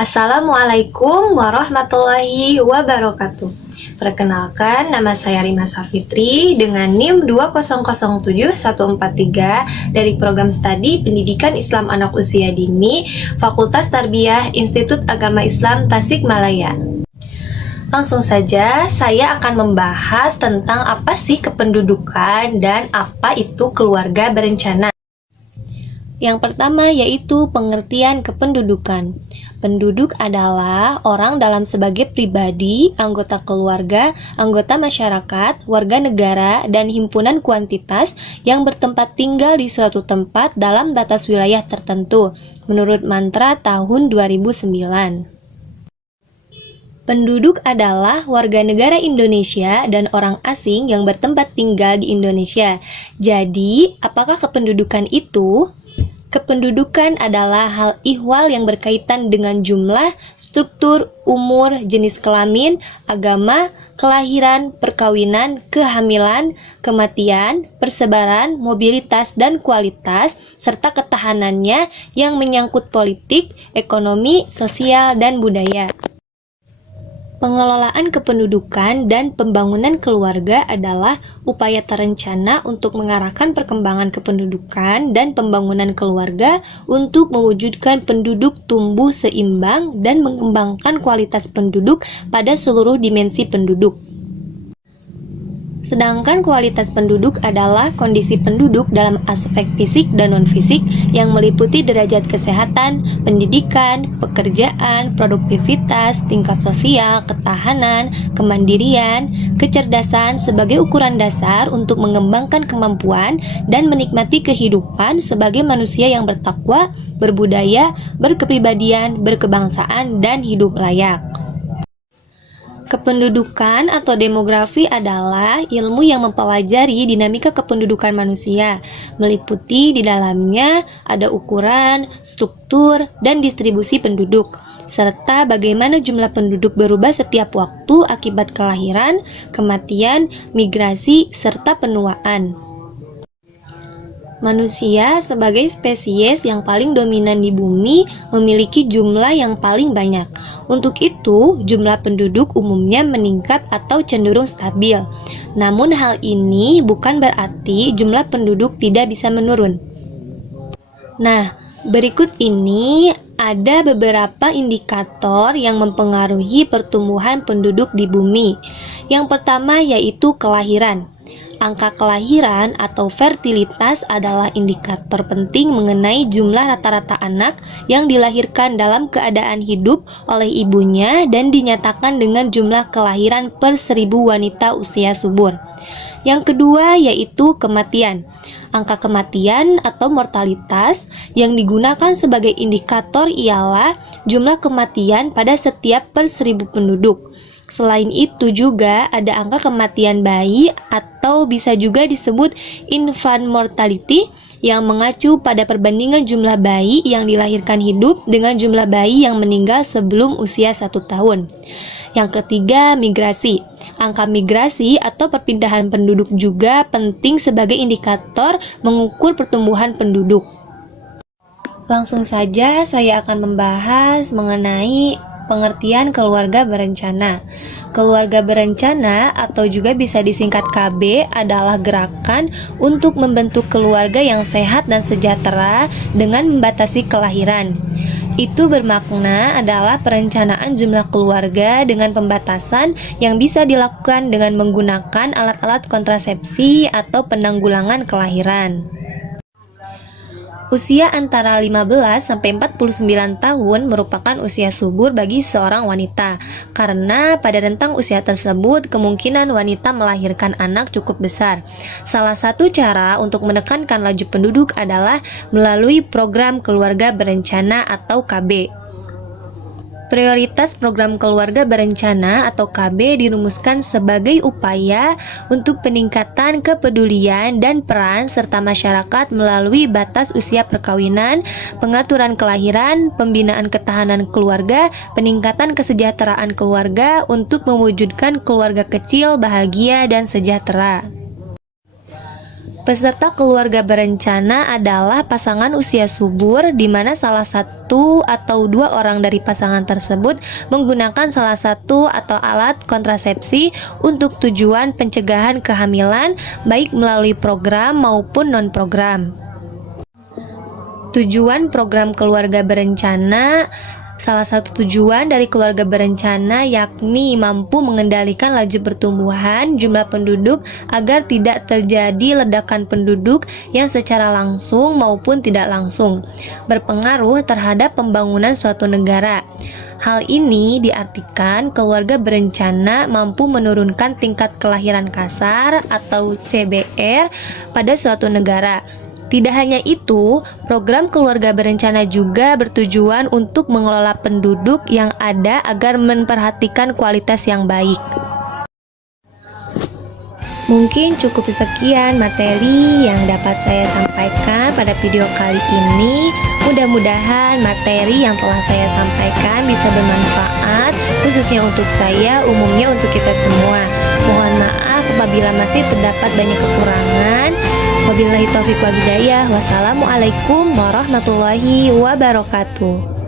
Assalamualaikum warahmatullahi wabarakatuh. Perkenalkan, nama saya Rima Safitri dengan NIM 2007143 dari Program Studi Pendidikan Islam Anak Usia Dini, Fakultas Tarbiyah Institut Agama Islam Tasikmalaya. Langsung saja, saya akan membahas tentang apa sih kependudukan dan apa itu keluarga berencana. Yang pertama yaitu pengertian kependudukan. Penduduk adalah orang dalam sebagai pribadi, anggota keluarga, anggota masyarakat, warga negara, dan himpunan kuantitas yang bertempat tinggal di suatu tempat dalam batas wilayah tertentu, menurut Mantra tahun 2009. Penduduk adalah warga negara Indonesia dan orang asing yang bertempat tinggal di Indonesia. Jadi, apakah kependudukan itu? Kependudukan adalah hal ihwal yang berkaitan dengan jumlah, struktur, umur, jenis kelamin, agama, kelahiran, perkawinan, kehamilan, kematian, persebaran, mobilitas, dan kualitas, serta ketahanannya yang menyangkut politik, ekonomi, sosial, dan budaya. Pengelolaan kependudukan dan pembangunan keluarga adalah upaya terencana untuk mengarahkan perkembangan kependudukan dan pembangunan keluarga untuk mewujudkan penduduk tumbuh seimbang dan mengembangkan kualitas penduduk pada seluruh dimensi penduduk. Sedangkan kualitas penduduk adalah kondisi penduduk dalam aspek fisik dan non-fisik yang meliputi derajat kesehatan, pendidikan, pekerjaan, produktivitas, tingkat sosial, ketahanan, kemandirian, kecerdasan sebagai ukuran dasar untuk mengembangkan kemampuan dan menikmati kehidupan sebagai manusia yang bertakwa, berbudaya, berkepribadian, berkebangsaan, dan hidup layak. Kependudukan atau demografi adalah ilmu yang mempelajari dinamika kependudukan manusia, meliputi di dalamnya ada ukuran, struktur, dan distribusi penduduk, serta bagaimana jumlah penduduk berubah setiap waktu akibat kelahiran, kematian, migrasi, serta penuaan. Manusia sebagai spesies yang paling dominan di bumi memiliki jumlah yang paling banyak. Untuk itu, jumlah penduduk umumnya meningkat atau cenderung stabil. Namun hal ini bukan berarti jumlah penduduk tidak bisa menurun. Nah, berikut ini ada beberapa indikator yang mempengaruhi pertumbuhan penduduk di bumi. Yang pertama yaitu kelahiran. Angka kelahiran atau fertilitas adalah indikator penting mengenai jumlah rata-rata anak yang dilahirkan dalam keadaan hidup oleh ibunya dan dinyatakan dengan jumlah kelahiran per 1000 wanita usia subur. Yang kedua yaitu kematian. Angka kematian atau mortalitas yang digunakan sebagai indikator ialah jumlah kematian pada setiap per 1000 penduduk. Selain itu juga ada angka kematian bayi atau bisa juga disebut infant mortality yang mengacu pada perbandingan jumlah bayi yang dilahirkan hidup dengan jumlah bayi yang meninggal sebelum usia 1 tahun. Yang ketiga, migrasi. Angka migrasi atau perpindahan penduduk juga penting sebagai indikator mengukur pertumbuhan penduduk. Langsung saja saya akan membahas mengenai pengertian keluarga berencana. Keluarga berencana atau juga bisa disingkat KB adalah gerakan untuk membentuk keluarga yang sehat dan sejahtera dengan membatasi kelahiran. Itu bermakna adalah perencanaan jumlah keluarga dengan pembatasan yang bisa dilakukan dengan menggunakan alat-alat kontrasepsi atau penanggulangan kelahiran. Usia antara 15 sampai 49 tahun merupakan usia subur bagi seorang wanita karena pada rentang usia tersebut kemungkinan wanita melahirkan anak cukup besar. Salah satu cara untuk menekankan laju penduduk adalah melalui program keluarga berencana atau KB. Prioritas program keluarga berencana atau KB dirumuskan sebagai upaya untuk peningkatan kepedulian dan peran serta masyarakat melalui batas usia perkawinan, pengaturan kelahiran, pembinaan ketahanan keluarga, peningkatan kesejahteraan keluarga untuk mewujudkan keluarga kecil, bahagia, dan sejahtera. Peserta keluarga berencana adalah pasangan usia subur di mana salah satu atau dua orang dari pasangan tersebut menggunakan salah satu atau alat kontrasepsi untuk tujuan pencegahan kehamilan baik melalui program maupun non-program. Tujuan program keluarga berencana. Salah satu tujuan dari keluarga berencana yakni mampu mengendalikan laju pertumbuhan jumlah penduduk agar tidak terjadi ledakan penduduk yang secara langsung maupun tidak langsung berpengaruh terhadap pembangunan suatu negara. Hal ini diartikan keluarga berencana mampu menurunkan tingkat kelahiran kasar atau CBR pada suatu negara. Tidak hanya itu, program keluarga berencana juga bertujuan untuk mengelola penduduk yang ada agar memperhatikan kualitas yang baik. Mungkin cukup sekian materi yang dapat saya sampaikan pada video kali ini. Mudah-mudahan materi yang telah saya sampaikan bisa bermanfaat, khususnya untuk saya, umumnya untuk kita semua. Mohon maaf apabila masih terdapat banyak kekurangan. Wabillahi taufiq wal hidayah. Wassalamualaikum warahmatullahi wabarakatuh.